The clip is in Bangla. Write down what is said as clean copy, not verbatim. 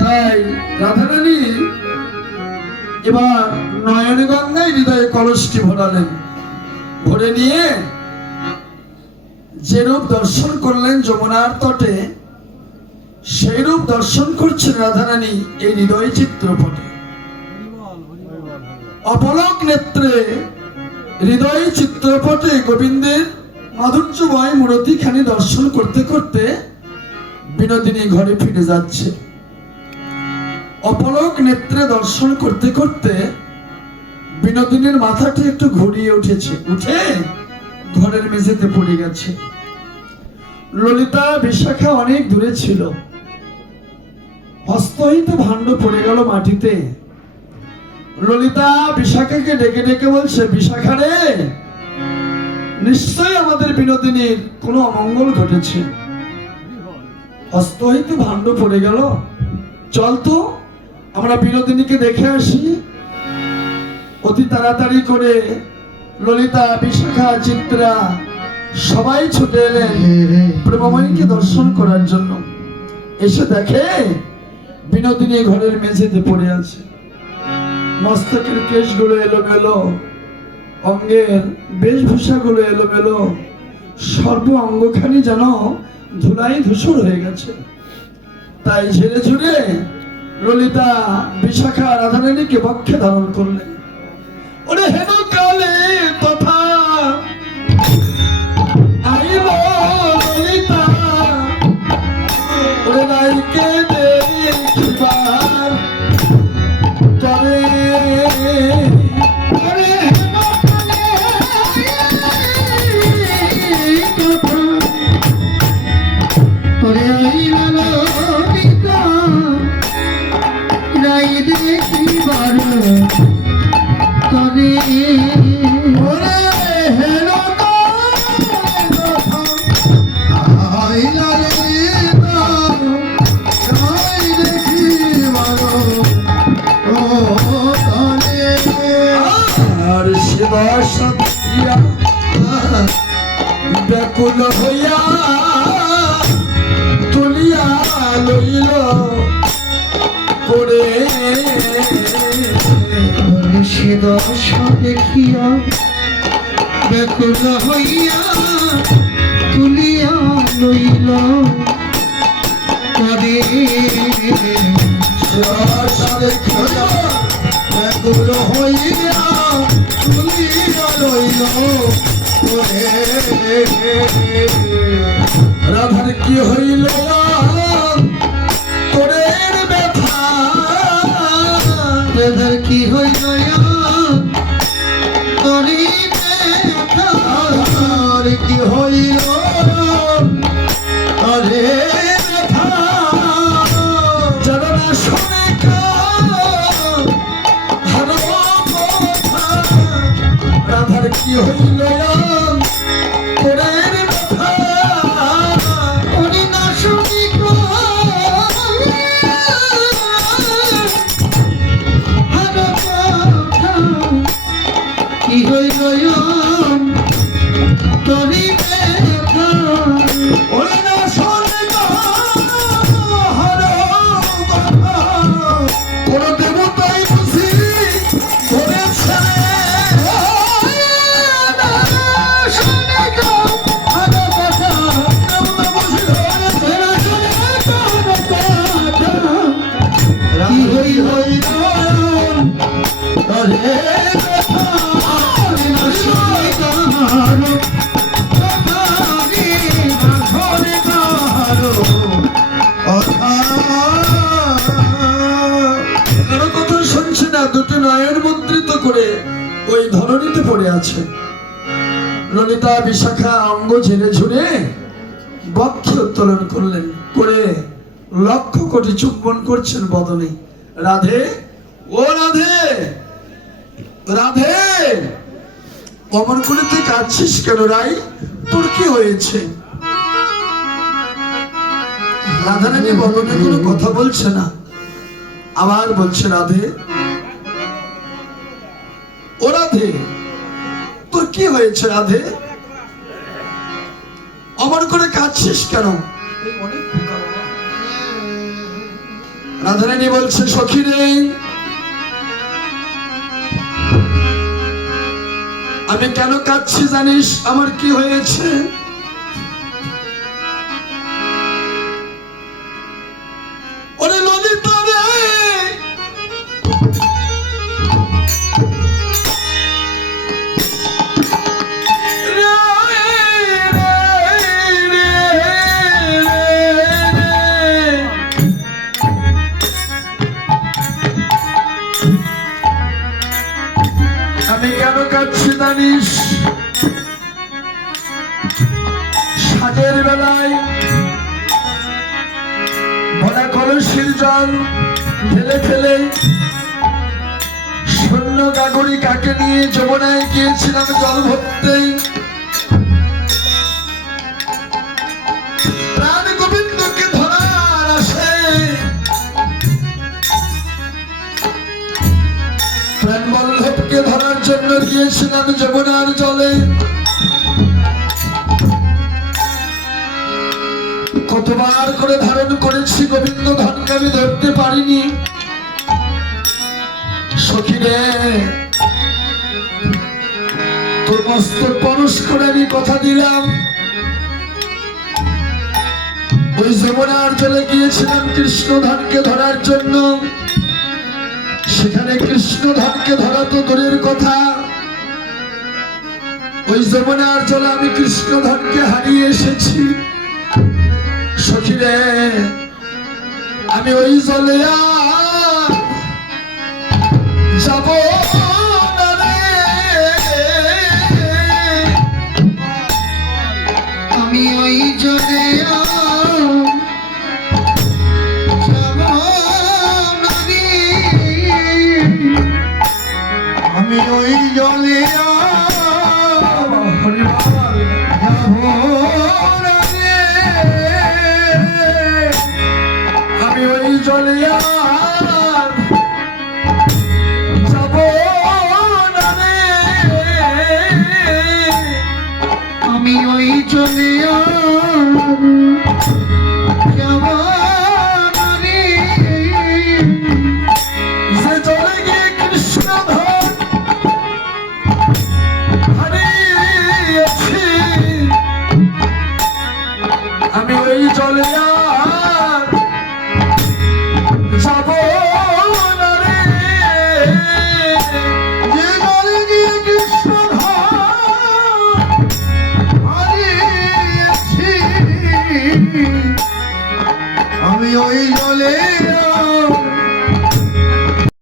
তাই রাধারানী এবার নয়ন গঙ্গায় হৃদয়ে কলসটি ভরালেন, ভরে নিয়ে যে রূপ দর্শন করলেন যমুনার তটে, সেই রূপ দর্শন করছেন রাধারানী এই হৃদয় চিত্রপটে। অপলক নেত্রে হৃদয় চিত্রপটে গোবিন্দের মাধুর্যময় মূর্তিখানি দর্শন করতে করতে বিনোদিনী ঘরে ফিরে যাচ্ছে। অপলক নেত্রে দর্শন করতে করতে বিনোদিনীর মাথাটি একটু ঘুরিয়ে উঠেছে, উঠে ঘরের মেঝেতে পড়ে গেছে। ললিতা বিশাখা অনেক দূরে ছিল, হস্তহিত ভাণ্ড পড়ে গেল মাটিতে। ললিতা বিশাখাকে ডেকে ডেকে বলছে, বিশাখা রে, নিশ্চয়ই আমাদের বিনোদিনীর কোনো অমঙ্গল ঘটেছে, হস্তহিত ভাণ্ড পড়ে গেল, চল তো আমরা বিনোদিনীকে দেখে আসি। অতি তাড়াতাড়ি করে ললিতা বিশাখা চিত্রা সবাই ছুটে এলেন প্রেমময়ীকে দর্শন করার জন্য। এসে দেখে বিনোদিনী ঘরের মেঝেতে পড়ে আছে, মস্তকের কেশগুলো এলোমেলো, অঙ্গের বেশভূষাগুলো এলোমেলো, সর্ব অঙ্গখানি যেন ধুলাই ধূসর হয়ে গেছে। তাই ঝেড়ে ঝুড়ে ললিতা বিশাখা রাধারানীকে বক্ষে ধারণ করলেন। ওরে হেন কালে তথা আইল ললিতা, ওরে নাইকে দেখিবার তরে, ব্যাকুল হইয়া তুলিয়া লইল করে, সে দশা দেখিয়া ব্যাকুল হইয়া তুলিয়া লইল করে, দশা দেখিয়া ব্যাকুল হইয়া তুলিয়া লইল করে। রাধার কি হইল তোরের ব্যথা, রাধার কি হইল তোরে ব্যথা, কি হইল তোরে ব্যথা, যারা না শোনে রাধার কি হইল তোরের ব্যথা, ওরে না শুনি কি হইল তোরে ব্যথা, ওরে না শুনি কোন দেবতাই বুঝি ধরেছে, দুটো নয়ন মুদ্রিত করে ওই ধরনীতে পড়ে আছে। ললিতা বিশাখা অঙ্গ ঝেড়ে ঝুড়ে বক্ষে উত্তোলন করলেন, করে লক্ষ কোটি চুম্বন করছেন বদনে। রাধে, ও রাধে, রাধে, অমন করে তুই কাঁদছিস কেন রাই, তোর কি হয়েছে? রাধারানী বদনে কোনো কথা বলছে না, আবার বলছে, রাধে, ও রাধে, তোর কি হয়েছে রাধে? অমন করে কাঁদছিস কেন? এই অনেক পোকা বাবা। রাধারানী বলছে সখী রে, আমি কেন কাঁদছি জানিস? আমার কি হয়েছে? ওরে ললিতা রে, আমি কেন কাঁদছি জানিস? সাজের বেলায় ভরা কলসির জল ঢেলে ফেলে শূন্য গাগরি কাকে নিয়ে যমুনায় গিয়েছিলাম জল ভরতে। প্রাণ গোবিন্দকে ধরার আসে, প্রাণ বল্লভকে ধরার জন্য গিয়েছিলাম যমুনার জলে। কতবার করে ধারণ করেছি গোবিন্দ ধনকে আমি ধরতে পারিনি। সখী রে, তোর মস্তক পরশ করে আমি কথা দিলাম, ওই যমুনার জলে গিয়েছিলাম কৃষ্ণ ধনকে ধরার জন্য। সেখানে কৃষ্ণ ধনকে ধরা তো দূরের কথা, ওই যমুনার জলে আমি কৃষ্ণ ধনকে হারিয়ে এসেছি। সখী রে, আমি ওই জলে যাব না রে, আমি ওই জলে যাব না রে, আমি ওই জলে আমি ওই জলে